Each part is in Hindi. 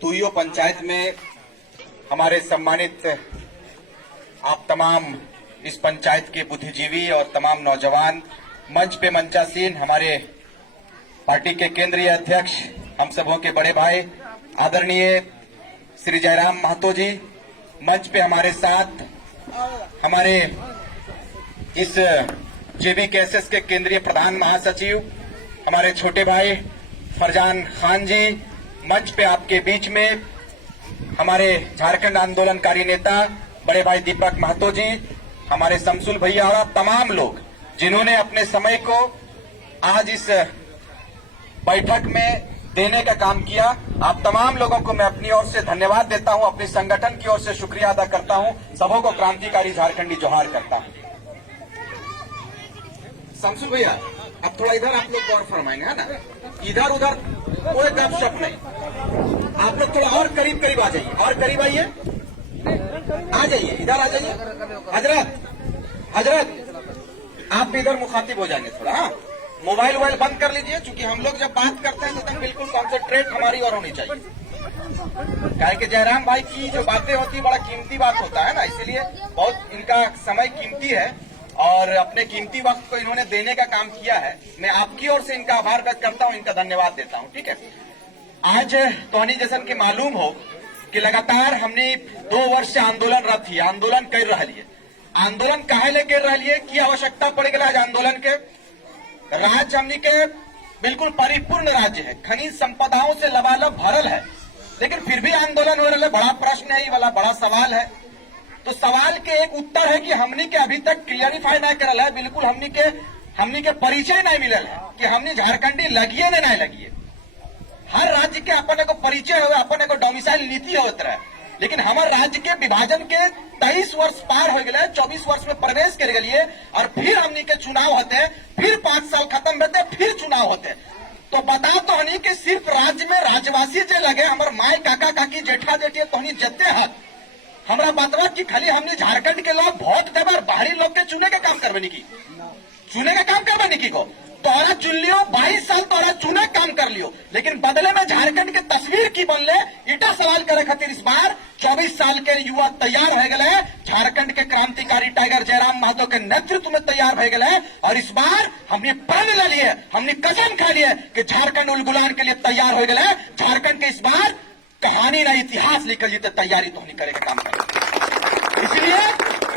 तुइयो पंचायत में हमारे सम्मानित आप तमाम इस पंचायत के बुद्धिजीवी और तमाम नौजवान, मंच पे मंचासीन हमारे पार्टी के केंद्रीय अध्यक्ष, हम सबों के बड़े भाई आदरणीय श्री जयराम महतो जी, मंच पे हमारे साथ हमारे इस जेबीकेएसएस के केंद्रीय प्रधान महासचिव हमारे छोटे भाई फरजान खान जी, मंच पे आपके बीच में हमारे झारखंड आंदोलनकारी नेता बड़े भाई दीपक महतो जी, हमारे शमसुल भैया और तमाम लोग जिन्होंने अपने समय को आज इस बैठक में देने का काम किया। आप तमाम लोगों को मैं अपनी ओर से धन्यवाद देता हूं, अपने संगठन की ओर से शुक्रिया अदा करता हूं, सबों को क्रांतिकारी झारखंडी जोहार करता हूं। शमसुल भैया, अब थोड़ा इधर आप लोग गौर फरमाएंगे, है ना? इधर उधर कोई गपशप नहीं, आप लोग थोड़ा और करीब करीब आ जाइए, और करीब आइए, आ जाइए, इधर आ जाइए। हजरत आप भी इधर मुखातिब हो जाएंगे थोड़ा। हाँ, मोबाइल वोबाइल बंद कर लीजिए, क्योंकि हम लोग जब बात करते हैं तो बिल्कुल कॉन्सेंट्रेट हमारी ओर होनी चाहिए। क्या कि जयराम भाई की जो बातें होती है बड़ा कीमती बात होता है ना, इसीलिए बहुत इनका समय कीमती है और अपने कीमती वक्त को इन्होंने देने का काम किया है। मैं आपकी ओर से इनका आभार व्यक्त करता हूं, इनका धन्यवाद देता हूं। ठीक है, आज तोहनी जैसन के मालूम हो कि लगातार हमने 2 वर्ष से आंदोलनरत थी, आंदोलन कर रही है। आंदोलन काहे ले कर रही है की आवश्यकता पड़ गया आज आंदोलन के? राज्य हमनी के बिल्कुल परिपूर्ण राज्य है, खनिज संपदाओं से लबालब भरल है, लेकिन फिर भी आंदोलन हो रहा है। बड़ा प्रश्न है, ये वाला बड़ा सवाल है। तो सवाल के एक उत्तर है कि हमनी के अभी तक क्लियरिफाई नहीं करल है, बिल्कुल हमनी के परिचय नहीं मिलल है कि हमनी झारखंडी लगिए नहीं लगिए। हर राज्य के अपन एगो परिचय हो, अपन एगो डोमिसाइल नीति होत रहे, लेकिन हमारे राज्य के विभाजन के 23 वर्ष पार हो गए, 24 वर्ष में प्रवेश कर गए और फिर हमनी के चुनाव होते, फिर 5 साल खत्म होते, फिर चुनाव होते। तो बता तो हनी कि सिर्फ राज्य में राज्यवासी जे लगे, हमारे माए काका काकी जेठा जेठी तो हनी जते हक हमारा बातवा की खाली हमने झारखंड के लोग वोट देवे और बाहरी लोग के चुने का काम करवे की, चुने का काम करवे की को तोरा चुन लियो, 22 साल तोरा चुने काम कर लियो, लेकिन बदले में झारखंड के तस्वीर की बनले इटा सवाल करे खातिर इस बार 24 साल के युवा तैयार हो गए, झारखंड के क्रांतिकारी टाइगर जयराम महतो के नेतृत्व में तैयार हो गए। और इस बार हमने प्रण ले लिए, हमने कसम खा लिए कि झारखंड उलगुलान के लिए तैयार हो गए। झारखंड के इस बार कहानी ना इतिहास लिखल जीते तैयारी तो नहीं करे का काम करे। इसलिए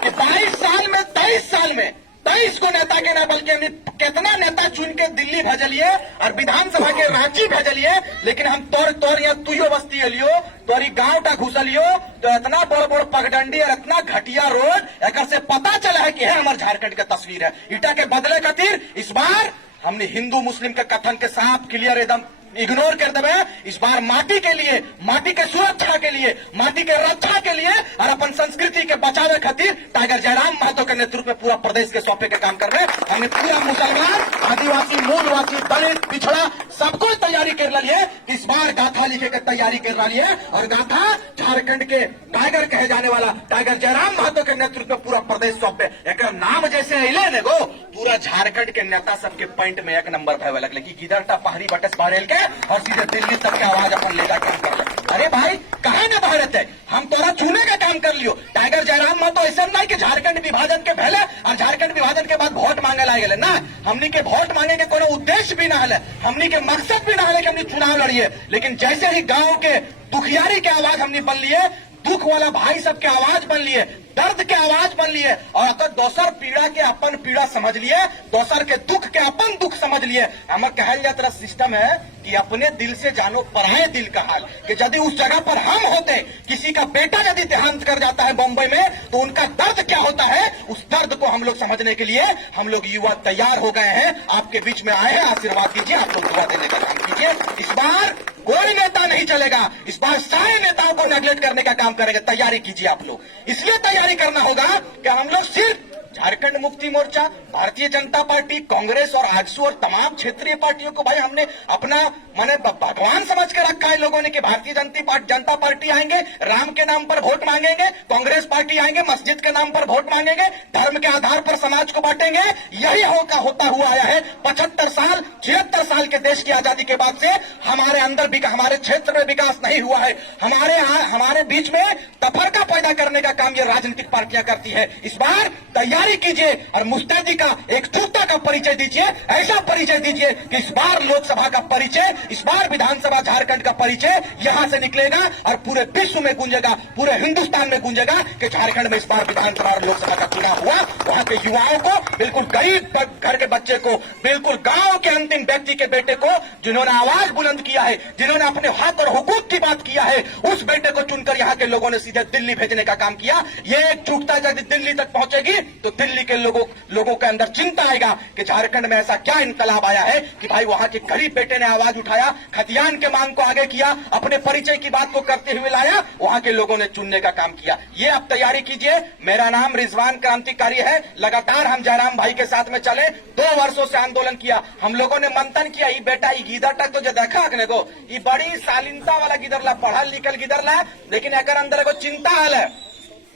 कि 22 साल में 23 साल में 23 को नेता के ना बल्कि हमने कितना नेता चुन के दिल्ली भेजलिए और विधानसभा के रांची भेजलिए, लेकिन हम तोर यहाँ तुयो बस्ती लियो, तोरी गांव टा घुसलियो, तो इतना बड़ बड़ पगडंडी और इतना घटिया रोड एक से पता चला है कि है हमारे झारखंड का तस्वीर है। इटा के बदले खातिर इस बार हमने हिंदू मुस्लिम के कथन के साथ क्लियर एकदम इग्नोर कर देवे। इस बार माटी के लिए, माटी के सुरक्षा के लिए, माटी के रक्षा के लिए और अपन संस्कृति के बचावे खातिर टाइगर जयराम महतो के नेतृत्व में पूरा प्रदेश के सौंपे के काम कर रहे। हमने पूरा मुसलमान, आदिवासी, मूलवासी, दलित, पिछड़ा सबको तैयारी कर रही है। इस बार गाथा लिखे के तैयारी कर रही है और गाथा झारखंड के टाइगर कहे जाने वाला टाइगर जयराम महतो के नेतृत्व में पूरा प्रदेश सौंपे। एक नाम जैसे अले ने गो पूरा झारखंड के नेता सबके पॉइंट में 1 नंबर भय लगले कि गिदरटा पहाड़ी बटस बारेल के और सीधे दिल्ली तक के आवाज अपन ले जाकर कर ले। अरे भाई कहे ना भारत है, हम तोरा चुने का काम कर लियो। टाइगर जयराम महतो ऐसा नहीं कि झारखंड विभाजन के पहले और झारखंड विभाजन के बाद वोट मांगे लाए गए ना, हमनी के वोट मांगे के कोनो उद्देश्य भी ना है, हमनी के मकसद भी ना है कि हमनी चुनाव लड़िए। लेकिन जैसे ही गांव के दुखियारी के आवाज हमने बन लिए, दुख वाला भाई सबके आवाज बन लिए, दर्द के आवाज बन लिए और अगर दोसर पीड़ा के अपन पीड़ा समझ लिए, दोसर के दुख के अपन दुख समझ लिए। हमारे कहल जाता सिस्टम है कि अपने दिल से जानो पराए दिल का हाल, कि यदि उस जगह पर हम होते, किसी का बेटा यदि देहांत कर जाता है बम्बई में, तो उनका दर्द क्या होता है, उस दर्द को हम लोग समझने के लिए हम लोग युवा तैयार हो गए हैं, आपके बीच में आए हैं। आशीर्वाद दीजिए, आप लोग दुआ देने का काम कीजिए। इस बार कोई नेता नहीं चलेगा, इस बार सारे नेताओं को नेगलेक्ट करने का काम करेंगे। तैयारी कीजिए आप लोग, इसलिए तैयारी करना होगा कि हम लोग सिर्फ झारखंड मुक्ति मोर्चा, भारतीय जनता पार्टी, कांग्रेस और आजसू और तमाम क्षेत्रीय पार्टियों को भाई हमने अपना माने भगवान समझ के रखा है लोगों ने कि भारतीय जनता पार्टी आएंगे, राम के नाम पर वोट मांगेंगे, कांग्रेस पार्टी आएंगे, मस्जिद के नाम पर वोट मांगेंगे, धर्म के आधार पर समाज को बांटेंगे। यही होता हुआ आया है 76 साल के देश की आजादी के बाद से हमारे अंदर हमारे क्षेत्र में विकास नहीं हुआ है। हमारे बीच में तफरका पैदा करने का काम ये राजनीतिक पार्टियां करती है। इस बार तैयारी कीजिए और मुस्तैदी का एकजुटता का परिचय दीजिए, ऐसा परिचय दीजिए कि इस बार लोकसभा का परिचय, इस बार विधानसभा झारखंड का परिचय यहां से निकलेगा और पूरे विश्व में गूंजेगा, पूरे हिंदुस्तान में गूंजेगा कि झारखंड में इस बार विधानसभा और लोकसभा का चुनाव हुआ। वहां के युवाओं को, बिल्कुल गरीब घर के बच्चे को, बिल्कुल गांव के अंतिम व्यक्ति के बेटे को, जिन्होंने आवाज बुलंद किया है, जिन्होंने अपने हक और हुकूक की बात किया है, उस बेटे को चुनकर यहाँ के लोगों ने सीधे दिल्ली भेजने का काम किया। ये एकजुटता यदि दिल्ली तक पहुंचेगी तो दिल्ली के लोगों के अंदर चिंता आएगा कि झारखंड में ऐसा क्या इनकलाब आया है कि भाई वहां के गरीब बेटे ने आवाज उठाया, खतियान के मांग को आगे किया, अपने परिचय की बात को करते हुए लाया, वहां के लोगों ने चुनने का काम किया। ये आप तैयारी कीजिए। मेरा नाम रिजवान क्रांतिकारी है। लगातार हम जयराम भाई के साथ में चले, 2 वर्षों से आंदोलन किया। हम लोगों ने मंथन किया, ये बेटा ये गिदर तक तो जो देखा अगने को, ये बड़ी शालीनता वाला गिदर ला, पढ़ल लिखल गिदर ला, लेकिन अगर अंदर एगो चिंता हाल है।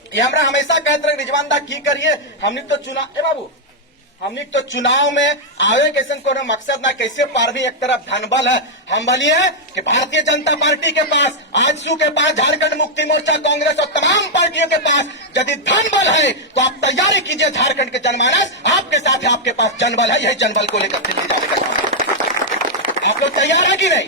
ये हमरा हमेशा कहते रहे रिजवान दा की करिए, हमने तो चुनाव बाबू हमने तो चुनाव में आवे कैसे कोनो मकसद ना, कैसे पारवी एक तरफ धनबल है। हम बोलिए कि भारतीय जनता पार्टी के पास, आजसू के पास, झारखंड मुक्ति मोर्चा, कांग्रेस और तमाम पार्टियों के पास यदि धनबल है तो आप तैयारी कीजिए। झारखंड के जनमानस आपके साथ है, आपके पास जनबल है, यही जनबल को लेकर दिल्ली जाने का काम है। आप लोग तैयार है कि नहीं?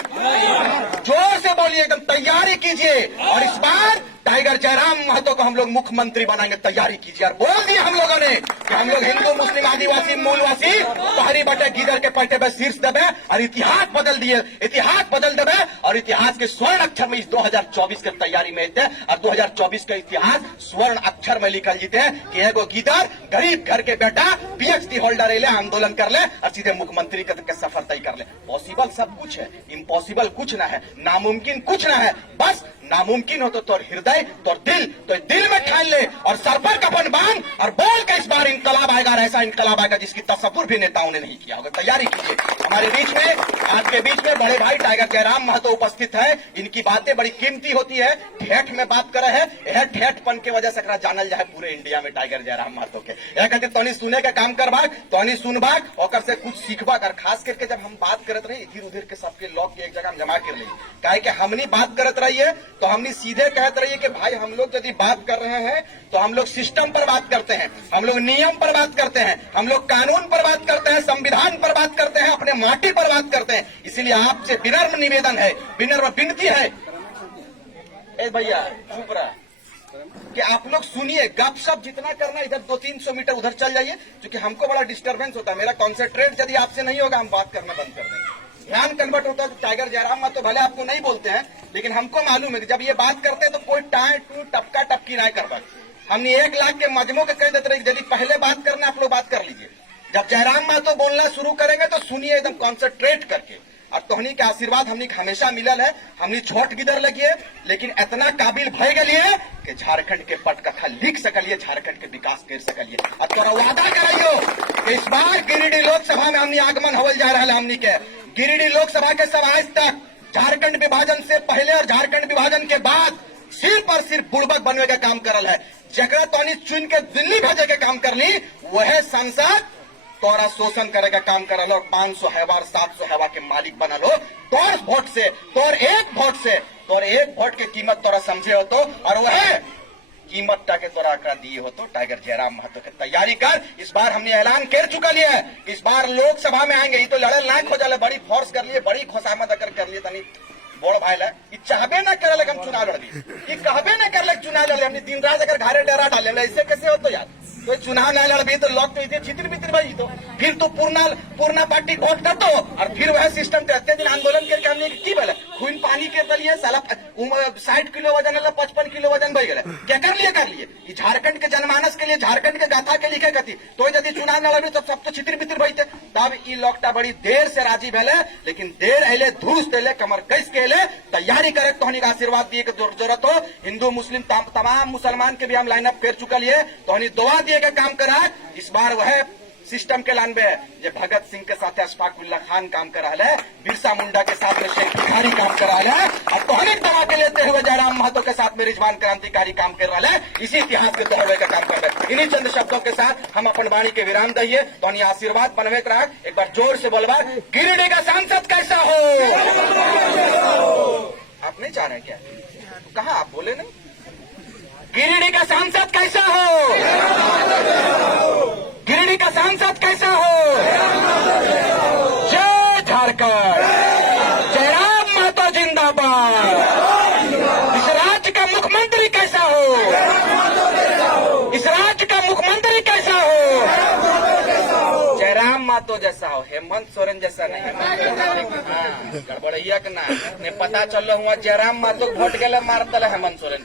जोर से बोलिए, एकदम तैयारी कीजिए। और इस बार टाइगर जयराम महतो को हम लोग मुख्यमंत्री बनाएंगे, तैयारी कीजिए। और बोल दिया हम लोगों ने कि हम लोग हिंदू, मुस्लिम, आदिवासी, मूलवासी पहाड़ी बटे गिदर के पट्टे पर शीर्ष दबे और इतिहास बदल दिए, इतिहास बदल दबे और इतिहास के स्वर्ण अक्षर में इस 2024 के तैयारी में थे। और 2024 का इतिहास स्वर्ण अक्षर में लिखल जीते कि एगो गिदर गरीब घर के बेटा PhD होल्डर ले आंदोलन कर ले और सीधे मुख्यमंत्री के सफर तय कर ले। पॉसिबल सब कुछ है, इम्पॉसिबल कुछ ना है, नामुमकिन कुछ ना है। बस नामुमकिन हो तो तोर हृदय, तोर दिल में ठान ले और सर पर कफन बांध और बोल के इस बार इनकलाब आएगा, और ऐसा इनकलाब आएगा जिसकी तस्वुर भी नेताओं ने नहीं किया होगा। तैयारी कीजिए। हमारे बीच में, आज के बीच में बड़े भाई टाइगर जयराम महतो उपस्थित है। इनकी बातें बड़ी कीमती होती है। ठेठ में बात करे है, यह ठेठपन की वजह से जानल जाए पूरे इंडिया में टाइगर जयराम महतो के। यह कहते तोनी सुने का काम करबाग, तोनी सुनबाग और से कुछ सीखबाग। और खास करके जब हम बात करते रहे इधर उधर के सबके लोग एक जगह जमा कर ली, काहे कि हमनी बात करते रहिए तो हमने सीधे कहते रहिए कि भाई हम लोग यदि बात कर रहे हैं तो हम लोग सिस्टम पर बात करते हैं, हम लोग नियम पर बात करते हैं, हम लोग कानून पर बात करते हैं, संविधान पर बात करते हैं, अपने माटी पर बात करते हैं। इसीलिए आपसे विनम्र निवेदन है, विनम्र विनती है, ए भैया चुप रहा, कि आप लोग सुनिए। गपशप जितना करना इधर 200-300 मीटर उधर चल जाइए, क्योंकि हमको बड़ा डिस्टर्बेंस होता है। मेरा कॉन्सेंट्रेट यदि आपसे नहीं होगा हम बात करना बंद कर देंगे। ध्यान कन्वर्ट होता है। टाइगर जयराम महतो भले आपको नहीं बोलते हैं, लेकिन हमको मालूम है कि जब ये बात करते हैं तो कोई टाई टू टपका टपकी नहीं कर पाते। हमने 1 लाख के मजमों के कह देते रहे, यदि पहले बात करना आप लोग बात कर लीजिए। जब जयराम महतो बोलना शुरू करेंगे तो सुनिए एकदम कॉन्सेंट्रेट करके। और तोहनी के आशीर्वाद हमनी हमेशा मिलल है। हमनी छोट गिदर लगिए, लेकिन इतना काबिल भय गलिए कि झारखंड के पटकथा लिख सकलिए, झारखंड के विकास कर सकलिए। और तोरा वादा कराइयो कि इस बार गिरिडीह लोकसभा में हमनी आगमन होल जा रहा है। हमनी के गिरिडीह लोकसभा के सब आज तक झारखंड विभाजन से पहले और झारखंड विभाजन के बाद सिर्फ और सिर्फ बुड़बक बनने का काम करल है। जकरा तोनी चुन के दिल्ली भेजे के काम करली, वह सांसद तोरा शोषण करे का काम करल और 500 हैवार 700 हैवा के मालिक बनल हो। तोर वोट से, तोर एक वोट के कीमत तोरा समझे हो तो, और वह कीमत टाके तोरा आंकड़ा दिए हो तो टाइगर जयराम महतो के तैयारी कर। इस बार हमने ऐलान कर चुका लिया है, इस बार लोकसभा में आएंगे। ये तो लड़ल ना खो जाले, बड़ी फोर्स कर लिए, बड़ी खोसामद कर लिए, तनी बोड़ भाई ला चाहबे न करे हम चुनाव लड़ दी, कहबे न कर चुनाव लड़े। हमने दिन रात अगर घरे डेरा डाले, ऐसे कैसे हो तो यार। तो चुनाव न लड़बी तो लोग तो इतने छितिर बितिर भाई, तो फिर तो पूर्णा पार्टी वोट कर दो और फिर वह सिस्टम ते दिन आंदोलन करके हमने की बोले खून पानी के दलिए साला 60 किलो वजन 55 किलो वजन बढ़ गए क्या कर लिए ये झारखंड के जनमानस के लिए झारखंड के गाथा के लिखे गति तो यदि चुनाव न लड़े तो सब तो छितिर बितिर बैठे तब ई लोकटा बड़ी देर से राजी भेले लेकिन देर अले धूस देले कमर कस के ले तैयारी करे तोहनी का आशीर्वाद दिए के जरूरत हो हिंदू मुस्लिम तमाम मुसलमान के भी हम लाइनअप कर चुकल है तोहनी दुआ दिए के काम करा इस बार वह सिस्टम के लानबे जो भगत सिंह के साथ अशफाकुल्ला खान काम कर रहा है बिरसा मुंडा के साथ में शेख भिखारी काम कर रहा है और तोहनीक दवा के लेते हुए जयराम महतो के साथ में रिजवान क्रांतिकारी काम कर रहा है इसी इतिहास के दोहरे का काम कर रहे हैं इन्हीं चंद शब्दों के साथ हम अपन वाणी के विराम दिए तो आशीर्वाद बनवे रहा एक बार जोर से बोलवा गिरिडीह का सांसद कैसा हो आप नहीं चाह रहे क्या कहा आप बोले नहीं गिरिडीह का सांसद कैसा हो गिरिडीह का सांसद कैसा हो जय झारखंड जयराम महतो जिंदाबाद इस राज्य का मुख्यमंत्री कैसा हो इस राज्य का मुख्यमंत्री कैसा हो जयराम महतो जैसा हो हेमंत सोरेन जैसा नहीं गड़बड़ैया के ना ने पता चल हुआ जयराम महतो वोट गए मार दल हेमंत सोरेन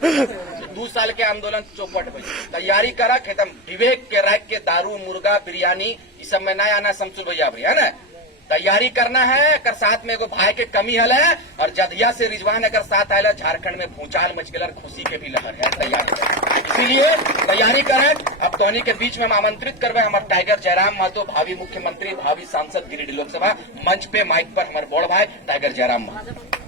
2 साल के आंदोलन चौपट हुई तैयारी करा खेतम विवेक के राग के दारू मुर्गा बिरयानी इस सब में ना आना समसुल भैया है ना तैयारी करना है अगर साथ में एगो भाई के कमी हल है और जदिया से रिजवान अगर साथ आये झारखंड में भूचाल मच गया खुशी के भी लहर है तैयारी इसीलिए तैयारी करें अब तोहनी के बीच में हम आमंत्रित करवे हमारे टाइगर जयराम महतो भावी मुख्यमंत्री भावी सांसद गिरिडीह लोकसभा मंच पे माइक पर हमारे बड़ भाई टाइगर जयराम महतो